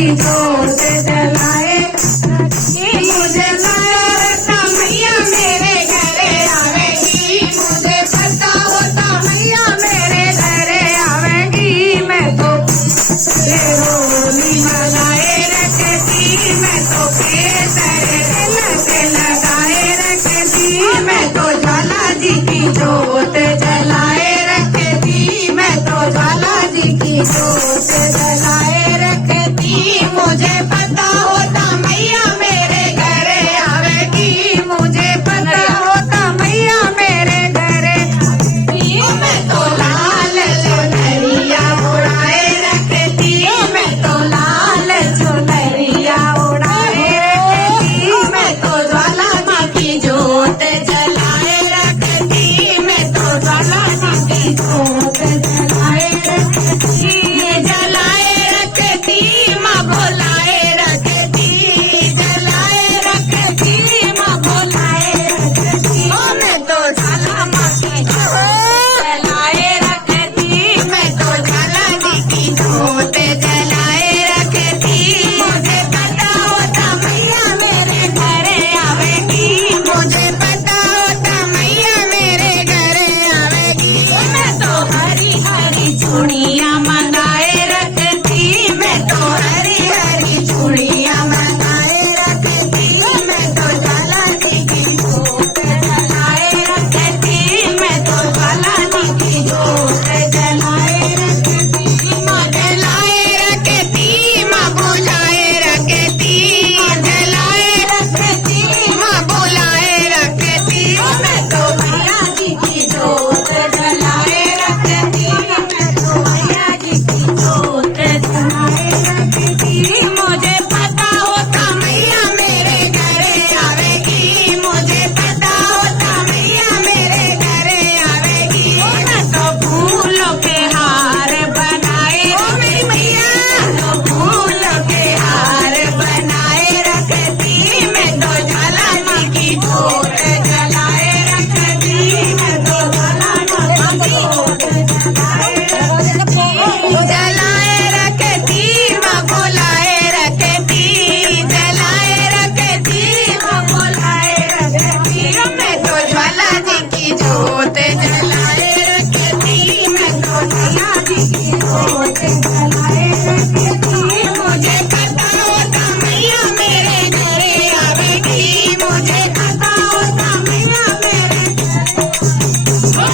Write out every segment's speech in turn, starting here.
की जोत जलाए रखेगी। मुझे पता होता मैया मेरे घरे आवेगी, मुझे पता होता मैया मेरे घरे आवेगी। मैं तो होली मनाए रखती, मैं तो लगाए रखती, मैं तो ज्वाला जी की जोत जलाए रखती, मैं तो ज्वाला जी की जोत जलाए रखती। मुझे पता होता मैया मेरे घरे आवेगी, मुझे पता होता मैया मेरे घरे आवेगी। मैं तो लाल चुनरिया उड़ाए रखती, मैं तो लाल चुनरिया उड़ाए रखती, मैं तो ज्वाला जी की जोत जलाए रखती, मैं तो ज्वाला जी की जोत जलाए रखती। जलाए रखती माँ बोलाए रखती, जलाए रखती माँ बोलाए रखती। मैं तो ज्वाला माँ की जोत जलाए रखती, मैं तो ज्वाला जी की जोत जलाए रखती। मुझे पता होता मैया मेरे घरे आवेगी, मुझे पता होता मैया मेरे घरे आवेगी। मैं तो हरी हरी चूड़ियाँ मंगाए रखती, मैं तो हरी हरी चूड़ियाँ मंगाए रखती, मैं तो ज्वाला जी की जोत जलाए रखती, मैं तो ज्वाला जी की जोत जलाए रखती। माँ जलाए रखती माँ बुझाए रखती, जलाए रखती माँ बुलाए रखती। मैं तो मैया जी की जोत जलाए रखती, मैं तो मैया जी की जोत जलाए रखती। मुझे पता होता मैया मेरे घरे आवेगी, मुझे पता होता मैया मेरे घरे आवेगी। मैं तो फूलों के हार बनाए मेरी मैया, तो फूलों के हार बनाए रखती, मैं तो ज्वाला जी की जोत जलाए रखती, मैं तो ज्वाला जी की जोत जलाए रखती। जलाए रखती माँ बोलाए रखती, जलाए रखती माँ बोलाए रखती। मैं तो ज्वाला जी की जोत जलाए रखती, मैं तो ज्वाला जी की जोत जलाए रखती। मुझे पता होता मैया मेरे घरे आवेगी, मुझे पता होता मैया मेरे घरे।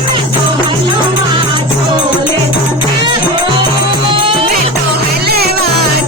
मैं तो हलवा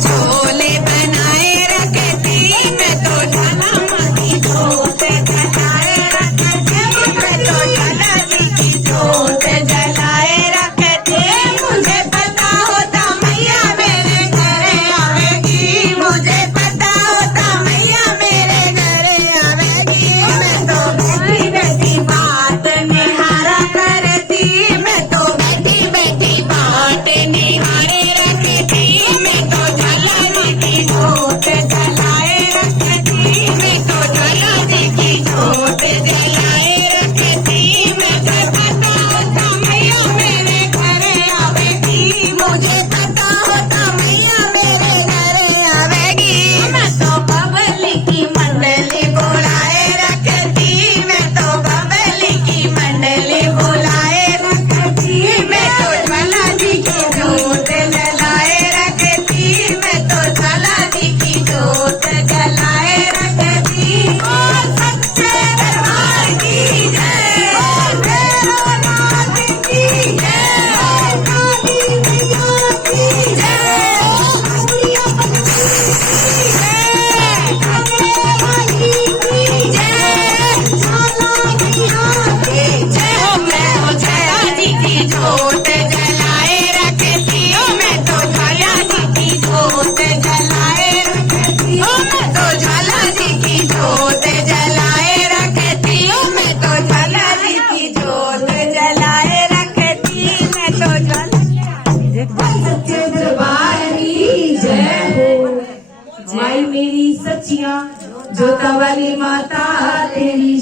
छोले बनाए रखती, मैं तो ज्वाला माँ की जोत जलाए रखती, मैं तो ज्वाला जी की जोत जलाए रखती। मुझे पता होता मैया मेरे घरे आवेगी, मुझे पता होता मैया मेरे घरे आवेगी। मैं तो बैठी बैठी बात निहारा करती, मैं तो बैठी बैठी बात निहारे रखती, मैं तो ज्वाला जी की जोत जलाए रखती, मैं तो ज्वाला जी की जोत जलाए रखती। मुझे पता होता मैया मेरे घरे आवेगी, मुझे पता होता मैया मेरे घरे आवेगी। मैं तो बबली की मंडली बुलाए रखती, मैं तो बबली की मंडली बुलाए रखती, मैं तो ज्वाला जी की जोत जलाए रखती, मैं तो ज्वाला जी की जोत जलाए रखती। और सच्चे दरबार की जय, भैरवनाथ की जय, काली मैया की जय, कालिया पत्नी की जय, ज्वाला मैया की जय। मैं तो ज्वाला जी की जोत जलाए रखती, मैं तो ज्वाला जी की जोत जलाए रखती, मैं तो ज्वाला जी की जोत जलाए रखती, मैं तो ज्वाला जी की जोत जलाए रखती, मैं तो ज्वाला सच्चे दरबार की जय हो। माई मेरी सच्चिया जोता वाली माता तेरी